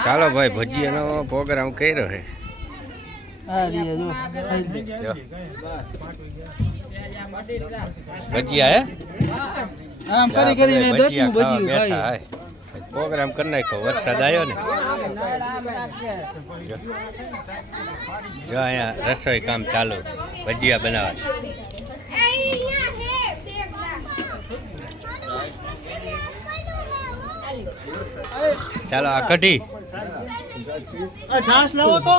ચાલો ભાઈ ભજીયાનો પ્રોગ્રામ કર્યો છે ભજીયા હે પ્રોગ્રામ કરી નાખ્યો વરસાદ આવ્યો ને જો અહીંયા રસોઈ કામ ચાલુ ભજીયા બનાવવા ચાલો આ કઢી છાશ લાવો તો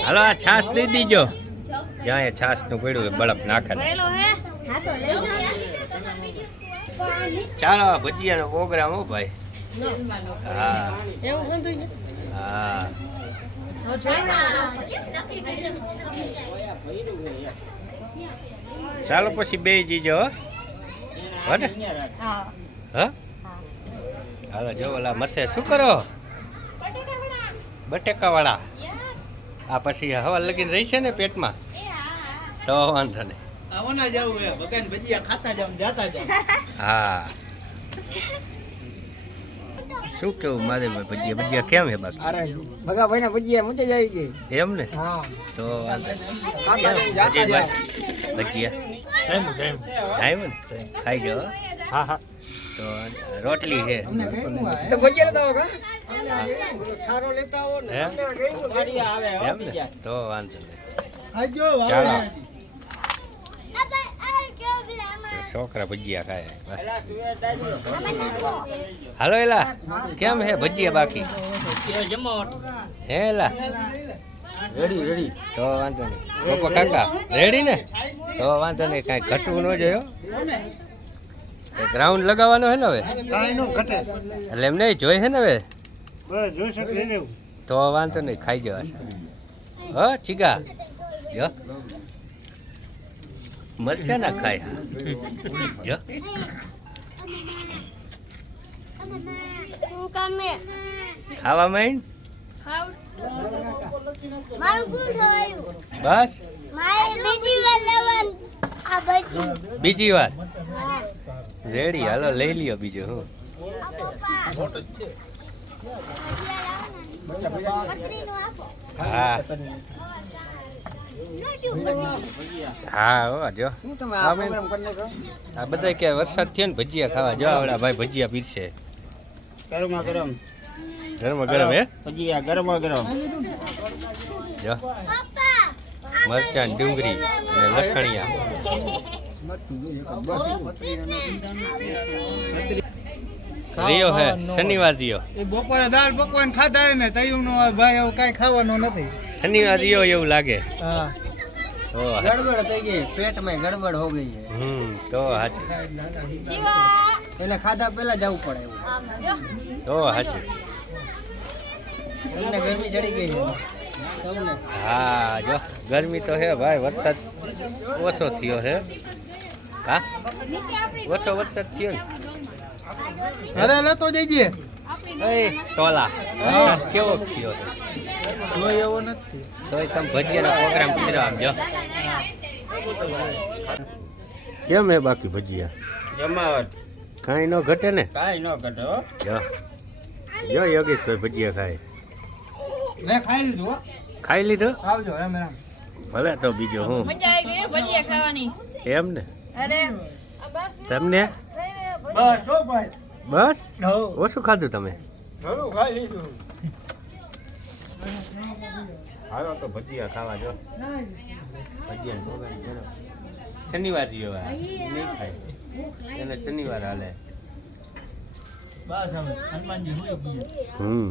હાલો આ છાશ દઈ દીજો જ્યાં છાશ નું પડ્યું બળફ નાખે ચાલો ભજીયાનો પ્રોગ્રામ હો ભાઈ હા હા ચાલો પછી બે જીજો હો ને હા હાલો જો ઓલા મથે શું કરો બટેકા વાળા આ પછી હવા લગીને રહી છે ને પેટમાં તો વાંધો નહીં આવના જાવ હે બગાન ભજીયા ખાતા જાવ જાતા જાવ હા શું કેવું મારે ભજીયા કેમ હે બાકી અરે ભગા ભાઈ ના ભજીયા મુજે જાય કે એમ ને હા તો ભજીયા ટાઈમ ને ખાઈ જાઓ હા હા તો રોટલી છે તો ભજીયા લેતા આવો કા ખારો લેતા આવો ને એમ ને તો વાંધો નહીં ખાજો ચાલો છોકરા ભજીયા ખાય હાલો એલા કેમ હે ભજીયા બાકી હે એલા રેડી તો વાંધો નહીં પપ્પા કાકા રેડી ને તો વાંધો નહીં કાંઈ ઘટવું ન જોયો ગ્રાઉન્ડ લગાવવાનો હે ને હવે એટલે એમ નહીં જોઈ હે ને હવે તો વાંધો નહીં ખાઈ જવા હ ચીગા જો મરચા ના ખાય જો ખાવા માંડ બસ બીજી વાર રેડી હાલો લઈ લ્યો બીજું હું હા હા હો જો આ બધા કે વરસાદ થયો ને ભજીયા ખાવા જો આવડા ભાઈ ભજીયા પીરશે ગરમા ગરમ હે ભજીયા ગરમા ગરમ જો મરચાં ડુંગળી અને લસણિયા રિયો હે શનિવાર રિયો એ બપોરે દાળ પકવાન ખાધા હે ને તયું નો ભાઈ હવે કાઈ ખાવાનું નથી શનિવાર રિયો એવું લાગે હા તો ગડબડ થઈ ગઈ પેટ में गड़बड़ हो गई है તો હાચું એને ખાધા પહેલા જવું પડે તો હાચું તમને ગરમી ચડી ગઈ છે હા જો ગરમી તો હે ભાઈ વરસાદ ઓછો થયો હે હા ઓછો વરસાદ થયો ને અરે લેતો જઈજે એ ટોલા વરસાદ કેવો થયો જોઈ એવો નથી તોય તમે ભજીયાનો પ્રોગ્રામ કર્યો આમ જો કેમ હે બાકી ભજીયા જમાવટ કાંઈ ન ઘટે ને કાઈ ન ઘટે હો જો જો યોગેશભાઈ ભજીયા ખાય મેં ખાઈ લીધું હો ખાઈ લીધો આવજો રામ રામ ભલે તો બીજું હું મજા આવી ગઈ ભજીયા ખાવાની એમ ને અરે તમને બસ હો ભાઈ બસ હો ઓછું ખાધું તમે ઘણું ખાઈ લીધું હાલો તો ભજીયા ખાવા જો ભજીયા પ્રોગ્રામ કરો શનિવાર જેવો નહીં ખાય એને શનિવાર હાલે બસ હવે હનુમાનજી હોય હમ